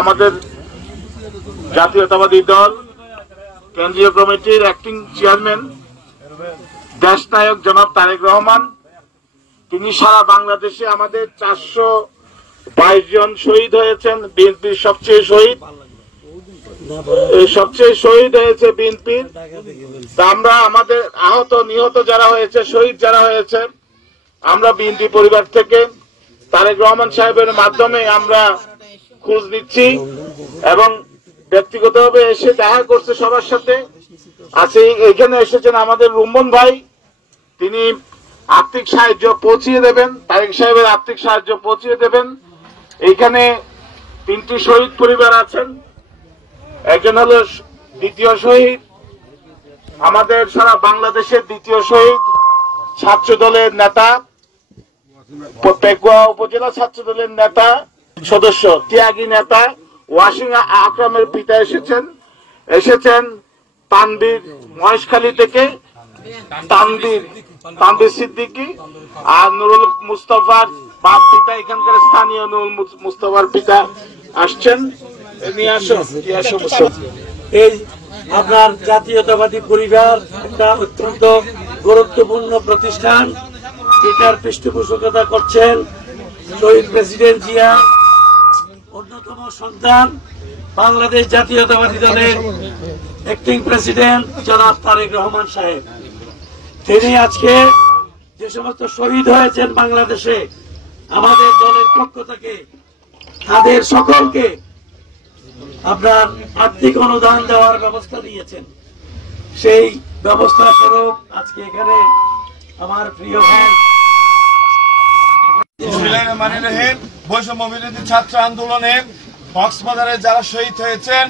আমাদের জাতীয়তাবাদী দল কেন্দ্রীয় কমিটির অ্যাক্টিং চেয়ারম্যান দেশনায়ক জনাব তারেক রহমান, তিনি সারা বাংলাদেশে আমাদের 422 জন শহীদ হয়েছেন। বিএনপির সবচেয়ে শহীদ হয়েছে বিএনপির। তা আমরা আমাদের আহত নিহত যারা হয়েছে, শহীদ যারা হয়েছে, আমরা বিএনপি পরিবার থেকে তারেক রহমান সাহেবের মাধ্যমে আমরা খোঁজ নিচ্ছি এবং ব্যক্তিগতভাবে এসে দেখা করছে সবার সাথে। আছে এখানে এসেছেন আমাদের রুম্মন ভাই, তিনি আর্থিক সাহায্য পৌঁছিয়ে দেবেন, তারেক সাহেবের আর্থিক সাহায্য পৌঁছিয়ে দেবেন। এইখানে 3টি শহীদ পরিবার আছেন। একজন হলো দ্বিতীয় শহীদ, আমাদের সারা বাংলাদেশের দ্বিতীয় শহীদ, ছাত্র দলের নেতা, পেকুয়া উপজেলা ছাত্র দলের নেতা সদস্য, ত্যাগী নেতা ওয়াসিম আকরামের পিতা এসেছেন তানবীর মহেশখালী থেকে, তানবীর সিদ্দিকী আর নুরুল মুস্তফার বাপ পিতা, এখানকার স্থানীয় নুরুল মুস্তফার পিতা আসছেন। নিয়ে আসো এই আপনার জাতীয়তাবাদী পরিবার একটা অত্যন্ত গুরুত্বপূর্ণ প্রতিষ্ঠান, যেটার পৃষ্ঠপোষকতা করছেন শহীদ প্রেসিডেন্ট জিয়া অন্যতম সন্তান, বাংলাদেশ জাতীয়তাবাদী দলের অ্যাক্টিং প্রেসিডেন্ট জনাব তারেক রহমান সাহেব। তিনি আজকে যে সমস্ত শহীদ হয়েছেন বাংলাদেশে, আমাদের দলের পক্ষ থেকে তাদের সকলকে আপনার আর্থিক অনুদান দেওয়ার ব্যবস্থা নিয়েছেন। সেই ব্যবস্থা স্বরূপ আজকে এখানে আমার প্রিয় ভাই বৈষম্য বিরোধী ছাত্র আন্দোলনে কক্সবাজারে যারা শহীদ হয়েছেন,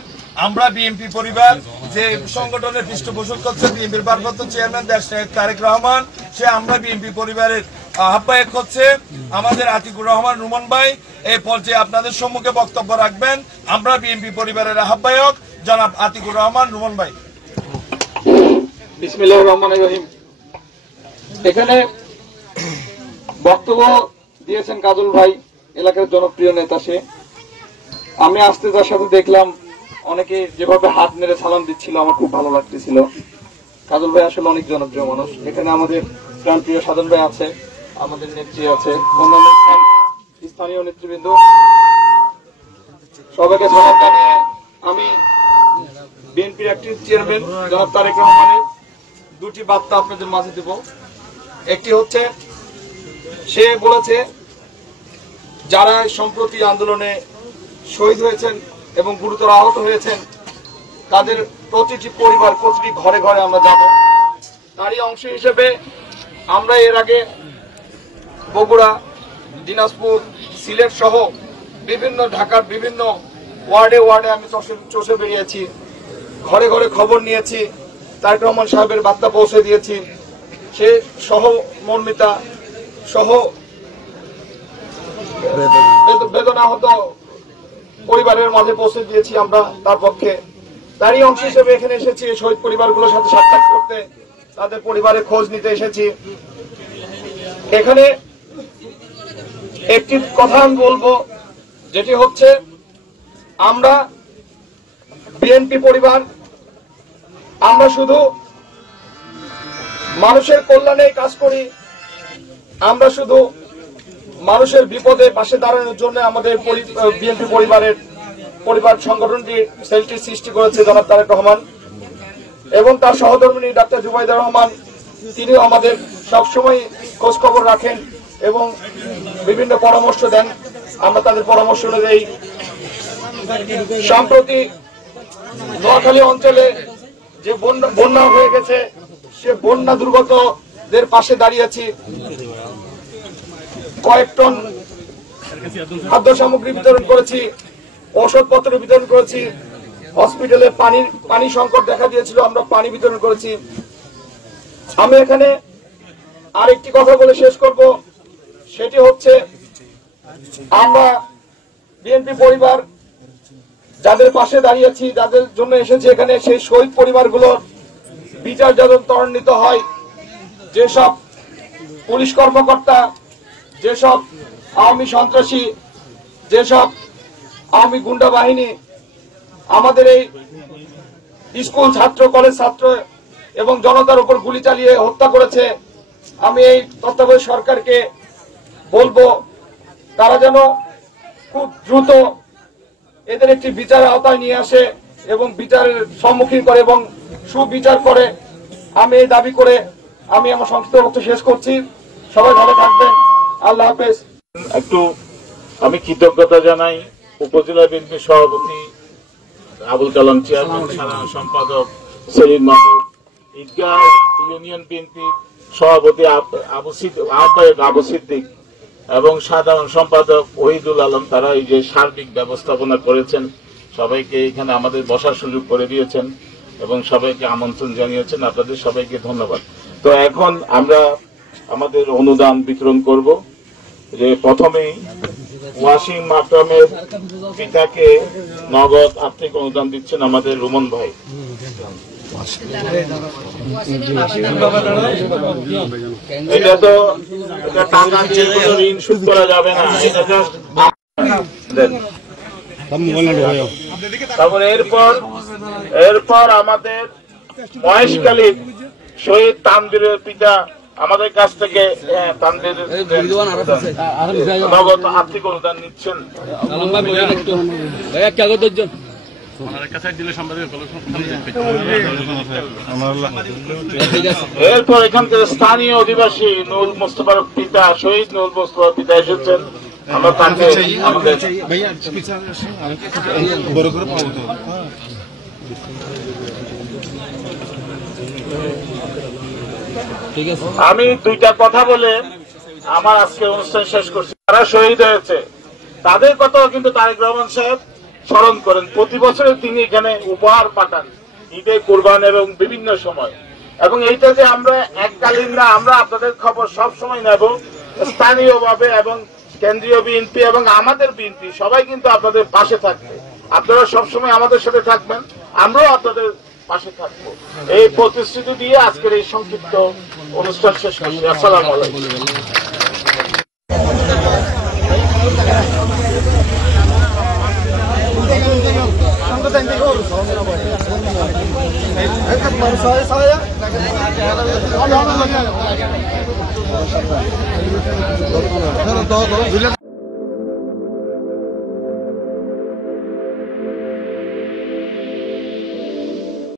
আমরা বিএনপি পরিবার যে সংগঠনের পৃষ্ঠপোষক করছে বিএনপির ভারপ্রাপ্ত চেয়ারম্যান দেশনায়ক তারেক রহমান, সে আমরা বিএনপি পরিবারের আহ্বায়ক হচ্ছে আমাদের আতিকুর রহমান রুমন ভাই। এই পর্যায়ে আপনাদের সম্মুখে বক্তব্য রাখবেন আমরা বিএনপি পরিবারের আহ্বায়ক জনাব আতিকুর রহমান রুমন ভাই। বিসমিল্লাহির রহমানির রহিম। এখানে বক্তব্য দিয়েছেন কাজল ভাই, এলাকার জনপ্রিয় নেতা সে। আমি আসতে তার সাথে দেখলাম অনেকে যেভাবে হাত নেড়ে সালাম দিচ্ছিল, আমার খুব ভালো লাগতেছিল। কাজল ভাই আসলে অনেক জনপ্রিয় মানুষ। এখানে আমাদের প্রাণপ্রিয় সাধন ভাই আছে, আমাদের নেত্রী আছে, অন্যান্য স্থানীয় নেতৃবৃন্দ, সবাইকে সালাম জানিয়ে আমি বিএনপির অ্যাক্টিং চেয়ারম্যান জনাব তারেক রহমানের 2টি বার্তা আপনাদের মাঝে দেব। একটি হচ্ছে, সে বলেছে যারা সম্প্রতি আন্দোলনে শহীদ হয়েছেন এবং গুরুতর আহত হয়েছেন, তাদের প্রতিটি পরিবার, প্রতিটি ঘরে ঘরে আমরা যাব। তারই অংশ হিসেবে আমরা এর আগে বগুড়া, দিনাজপুর, সিলেট সহ বিভিন্ন ঢাকার বিভিন্ন ওয়ার্ডে ওয়ার্ডে আমি চষে বেরিয়েছি, ঘরে ঘরে খবর নিয়েছি, তারেক রহমান সাহেবের বার্তা পৌঁছে দিয়েছি। সে সহমর্মিতা সহ বেদনাহত পরিবারের মাঝে পৌঁছে দিয়েছি আমরা তার পক্ষে। তারই অংশ হিসেবে এখানে এসেছি শহীদ পরিবারগুলোর সাথে সাক্ষাৎ করতে, তাদের পরিবারের খোঁজ নিতে এসেছি। এখানে একটি কথা আমি বলবো, যেটি হচ্ছে, আমরা বিএনপি পরিবার, আমরা শুধু মানুষের কল্যাণে কাজ করি, আমরা শুধু মানুষের বিপদে পাশে দাঁড়ানোর জন্য আমাদের বিএনপি পরিবার সংগঠনটি সেলটি সৃষ্টি করেছে জনাব তারেক রহমান এবং তার সহধর্মিণী ডাক্তার জুবাইদা রহমান। তিনিও আমাদের সবসময় খোঁজ খবর রাখেন এবং বিভিন্ন পরামর্শ দেন, আমরা তাদের পরামর্শ অনুযায়ী সম্প্রতি নোয়াখালী অঞ্চলে যে বন্যা হয়ে গেছে, সে বন্যা দুর্গতদের পাশে দাঁড়িয়েছি। কয়েক টন খাদ্য সামগ্রী বিতরণ করেছি, ঔষধপত্র বিতরণ করেছি, হসপিটালে পানি সংকট দেখা দিয়েছিল, আমরা পানি বিতরণ করেছি। আমি এখানে আরেকটি কথা বলে শেষ করব, সেটি হচ্ছে, আমরা বিএনপি পরিবার যাদের পাশে দাঁড়িয়েছি, যাদের জন্য এসেছি এখানে, সেই শহীদ পরিবারগুলোর বিচার যাতে ত্বরান্বিত হয়। যেসব পুলিশ কর্মকর্তা, যেসব আওয়ামী সন্ত্রাসী, যেসব আওয়ামী গুন্ডা বাহিনী আমাদের এই স্কুল ছাত্র, কলেজ ছাত্র এবং জনতার উপর গুলি চালিয়ে হত্যা করেছে। আমি এই তত্ত্বাবধায়ক সরকারকে বলবো তারা যেন খুব দ্রুত এদের একটি বিচারের আওতায় নিয়ে আসে এবং বিচারের সম্মুখীন করে এবং সুবিচার করে। আমি এই দাবি করে আমি আমার সংক্ষিপ্ত বক্তব্য শেষ করছি। সবাই ভালো থাকবেন। আল্লাহ হাফেজ। একটু আমি কৃতজ্ঞতা জানাই উপজেলা বিএনপি সভাপতি আবুল কালাম, চেয়ারম্যান, সাধারণ সম্পাদক সৈয়দ মাহমুদ, ঈদগাহ ইউনিয়ন বিএনপি সভাপতি আহ্বায়ক আবু সিদ্দিক এবং সাধারণ সম্পাদক ওহিদুল আলম। তারা এই যে সার্বিক ব্যবস্থাপনা করেছেন, সবাইকে এখানে আমাদের বসার সুযোগ করে দিয়েছেন এবং সবাইকে আমন্ত্রণ জানিয়েছেন। আপনাদের সবাইকে ধন্যবাদ। তো এখন আমরা আমাদের অনুদান বিতরণ করব। যে প্রথমেই ওয়াসিম মাকরামের পিতাকে নগদ আর্থিক অনুদান দিচ্ছেন আমাদের রুমন ভাই। এটা তো টাকা দিয়ে কোনো ঋণ শোধ করা যাবে না, এটা জাস্ট তারপরে এরপর আমাদের মহেশখালীর শহীদ তানভীরের পিতা আমাদের কাছ থেকে নগদ আর্থিক অনুদান নিচ্ছেন। এরপর এখান থেকে স্থানীয় অধিবাসী নুর মোস্তফার পিতা, শহীদ নুর মোস্তফার পিতা এসেছেন। আমরা তাকে আমাদের আমি দুইটা কথা বলে আমার আজকে অনুষ্ঠান শেষ করছি। যারা শহীদ হয়েছে তাদের কথাও কিন্তু তারেক রহমান সাহেব স্মরণ করেন। প্রতি বছর তিনি এখানে উপহার পাঠান, ঈদে, কুরবান এবং বিভিন্ন সময়। এবং এইটা যে আমরা এককালীন না, আমরা আপনাদের খবর সব সময় নেব স্থানীয়ভাবে এবং কেন্দ্রীয় বিএনপি এবং আমাদের বিএনপি সবাই কিন্তু আপনাদের পাশে থাকবে। আপনারা সবসময় আমাদের সাথে থাকবেন, আমরাও আপনাদের পাশে থাকবো। এই প্রতিশ্রুতি দিয়ে আজকের এই সংক্ষিপ্ত অনুষ্ঠান শেষ করছি। আসসালামু আলাইকুম।